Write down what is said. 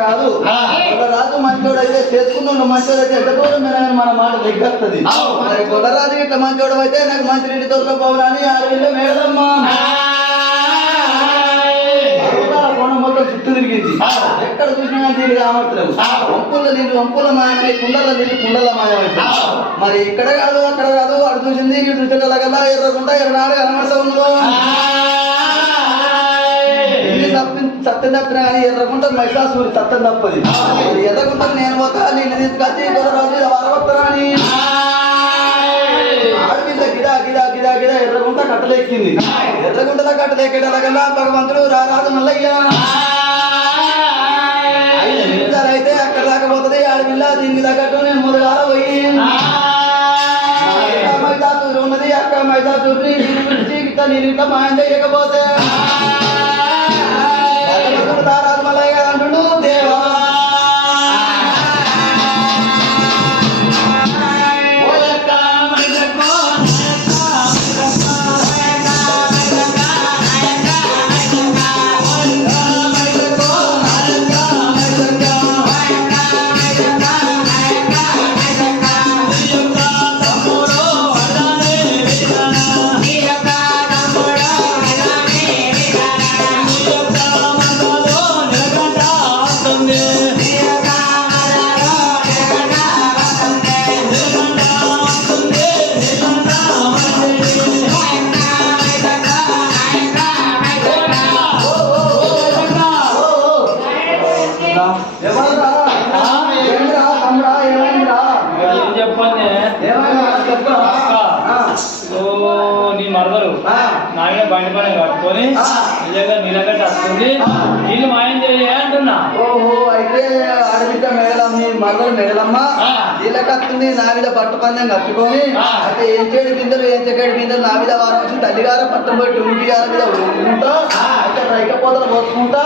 కాదు రాజు మంచోడు అయితే చేసుకున్నాడు మంచోడు అయితే ఎంత దూరం మన మాట దగ్గరది మరి గొల్లరాజు ఇట్లా మంచోడు అయితే నాకు మంచి నీటి దొరకపోవడాని ఆడవిల్ల మేడమ్మా కొండ మొత్తం చుట్టూ తిరిగింది ఎక్కడ చూసినా నీళ్ళు కావట్లేదు వంపుల నీళ్ళు వంపుల మాయమై కుండల నీళ్ళు కుండల మాయమై మరి ఇక్కడ కాదు అక్కడ కాదు అటు చూసింది ఇటు చూసేటలా కదా ఎర్రకుండా ఎర్రనాడు కనబడతా ఉందో సత్యం తప్పిన కానీ ఎర్రకుంట మహిళాసూరి సత్యం తప్పది ఎర్రకుంట నేను పోతా నీళ్ళు తీసుకొచ్చి రోజు వరవత్తరాని ఆడపిల్ల గిడా గిడా గిడా గిడా ఎర్రగుంట కట్టలెక్కింది ఎర్రగుంటలో కట్టలెక్కేటలా భగవంతుడు రారాజు మల్లయ్య 5 నిమిషాలు అయితే అక్కడ దాకా పోతుంది ఆడపిల్ల దీనికి తగ్గట్టు నేను మొదలాల పోయి మైదాతూరు ఉన్నది అక్క మైదాతూరిని నేను పిలిచి ఇట్లా నేను ఇట్లా మాయం చేయకపోతే రారాజు మల్లయ్య అంటుడు దేవా నీ మరదలు నాయన బండి పని కట్టుకొని నిజంగా నీళ్ళగా వస్తుంది నీళ్ళు మాయం చేయ అంటున్నా ఓహో అయితే ఆడబిడ్డ మేడలం నీ మరదలు మేడలమ్మ నీళ్ళకత్తుంది నా మీద పట్టు పందెం కట్టుకొని అయితే ఏం చేయడు గింజలు ఏం చెక్కడి గింజలు నా మీద వారం వచ్చి తల్లిగారు పట్టం పోయి టుంగి గారి మీద ఊరుకుంటా అయితే రైకపోతలు పోసుకుంటా